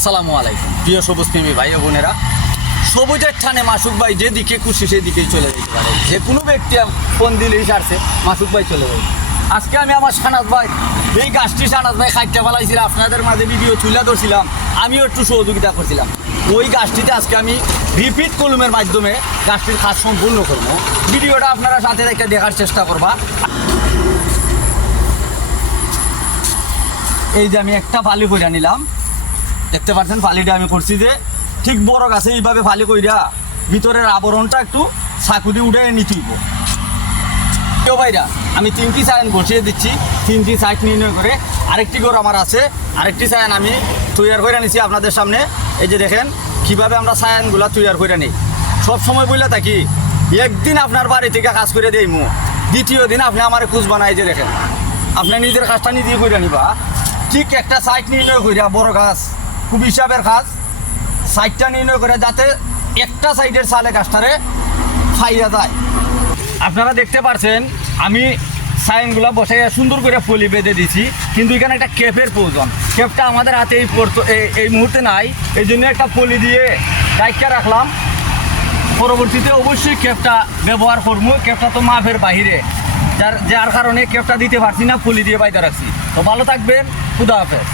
আসসালামু আলাইকুম প্রিয় সবুজ প্রেমী ভাই ও বোনেরা। সবুজের ঠানে মাসুক ভাই যেদিকে খুশি সেদিকেই চলে যেতে পারে, যে কোনো ব্যক্তি ফোন দিলেই সারছে মাসুক ভাই চলে যাবে। আজকে আমি আমার সানাজ ভাই, এই গাছটি সানাজ ভাই খাইতে ফেলাইছিল, আপনাদের মাঝে ভিডিও তুলে ধরছিলাম, আমিও একটু সহযোগিতা করছিলাম। ওই গাছটিতে আজকে আমি রিপিট কলমের মাধ্যমে গাছটির কাজ সম্পূর্ণ করবো। ভিডিওটা আপনারা সাথে রেখে দেখার চেষ্টা করবা। এই যে আমি একটা ফালি কইরা নিলাম, দেখতে পাচ্ছেন ফালিটা আমি করছি যে ঠিক বড় গাছে এইভাবে ফালি কইরা ভিতরের আবরণটা একটু ছাকুদি উঠে নিতে হইব। কেউ ভাইরা আমি 3টি সায়ান বসিয়ে দিচ্ছি, 3টি সাইড নির্ণয় করে। আরেকটি ঘর আমার আছে, আরেকটি সায়ান আমি তৈরি করে নিছি আপনাদের সামনে। এই যে দেখেন কীভাবে আমরা সায়ানগুলো তৈরি করে নিই। সবসময় বললে থাকি একদিন আপনার বাড়ি থেকে কাজ করে দেই মু, দ্বিতীয় দিন আপনি আমার কুচ বানাই। যে দেখেন আপনি নিজের কাজটা নিজেই করে নিবা। ঠিক একটা সাইড নির্ণয় করিয়া বড় গাছ খুব হিসাবের কাজ, সাইডটা নির্ণয় করে যাতে একটা সাইডের সালে গাছটারে ফাইয়া যায়। আপনারা দেখতে পাচ্ছেন আমি সাইনগুলো বসাইয়া সুন্দর করে পলি বেঁধে দিছি, কিন্তু এখানে একটা ক্যাপের প্রয়োজন। ক্যাপটা আমাদের হাতে এই মুহূর্তে নাই, এই জন্য একটা পলি দিয়ে ডাইকা রাখলাম। পরবর্তীতে অবশ্যই ক্যাপটা ব্যবহার করবো। ক্যাপটা তো মাপের বাহিরে, যার কারণে ক্যাপটা দিতে পারছি না, পলি দিয়ে বাইরে রাখছি। তো ভালো থাকবেন, খুদা হাফেজ।